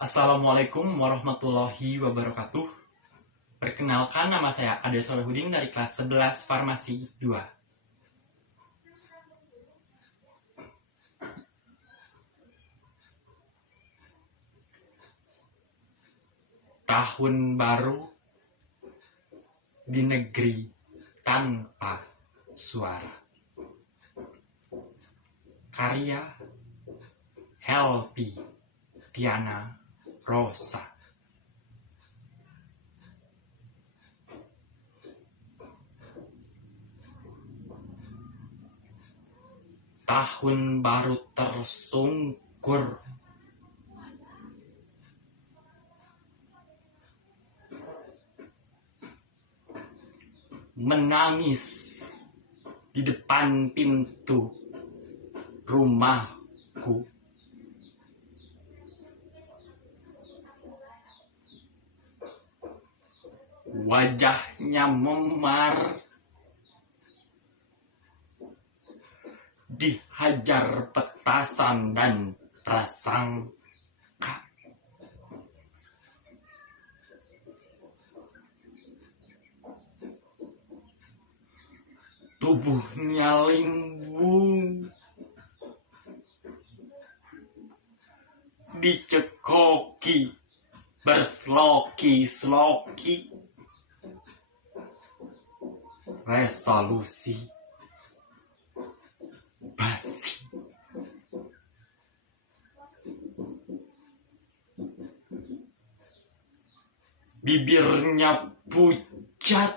Assalamualaikum warahmatullahi wabarakatuh. Perkenalkan, nama saya Ade Solehudin dari kelas 11 Farmasi 2. Tahun baru di negeri tanpa suara. Karya Helpi Tiana Rosa. Tahun baru tersungkur, menangis di depan pintu rumahku. Wajahnya memar, dihajar petasan dan prasangka. Tubuhnya limbung, dicekoki bersloki-sloki. Resolusi basi. Bibirnya pucat,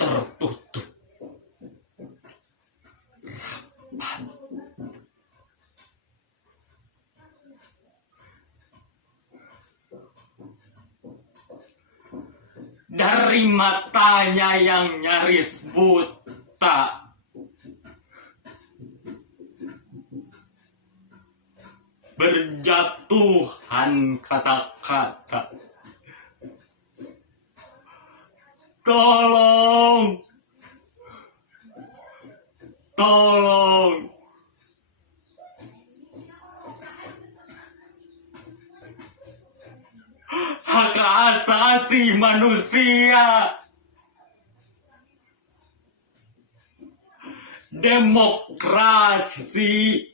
tertutup rapat. Dari matanya yang nyaris buta, berjatuhan kata-kata. Tolong, tolong. Hak asasi manusia, demokrasi,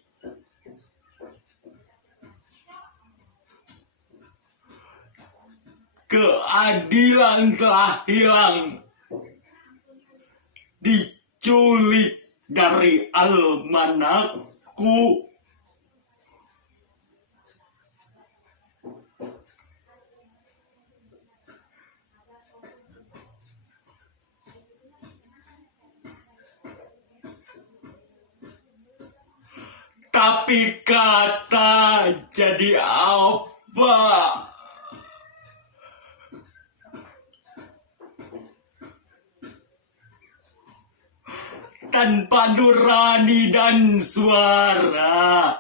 keadilan telah hilang, diculik dari almanakku. Tapi kata jadi apa? Tanpa nurani dan suara.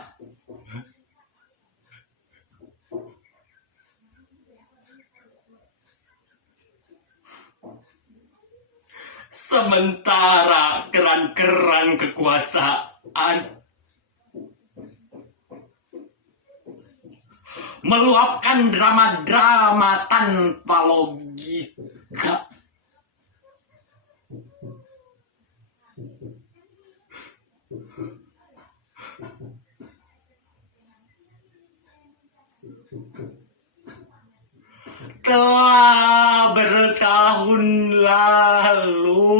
Sementara keran-keran kekuasaan meluapkan drama-drama tanpa logika. Telah bertahun lalu,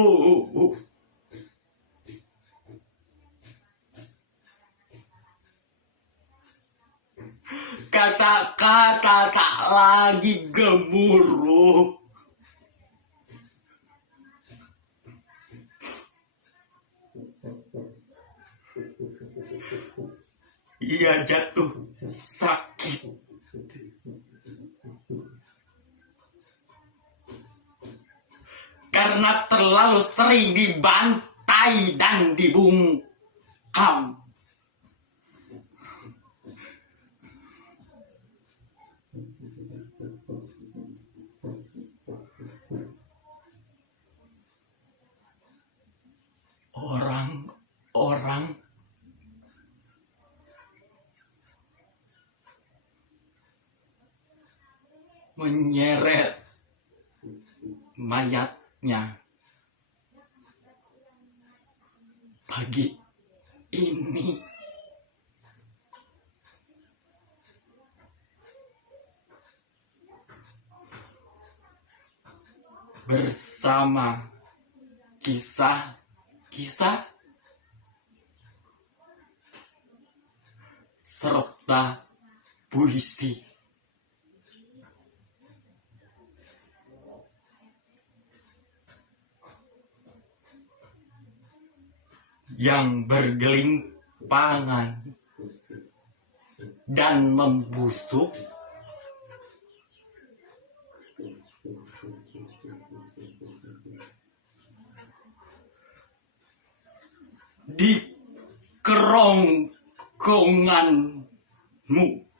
kata-kata tak lagi gemuruh. Ia jatuh sakit karena terlalu sering dibantai dan dibungkam. Orang menyeret mayatnya pagi ini. Bersama kisah-kisah serta puisi yang bergelimpangan dan membusuk di kerongkonganmu.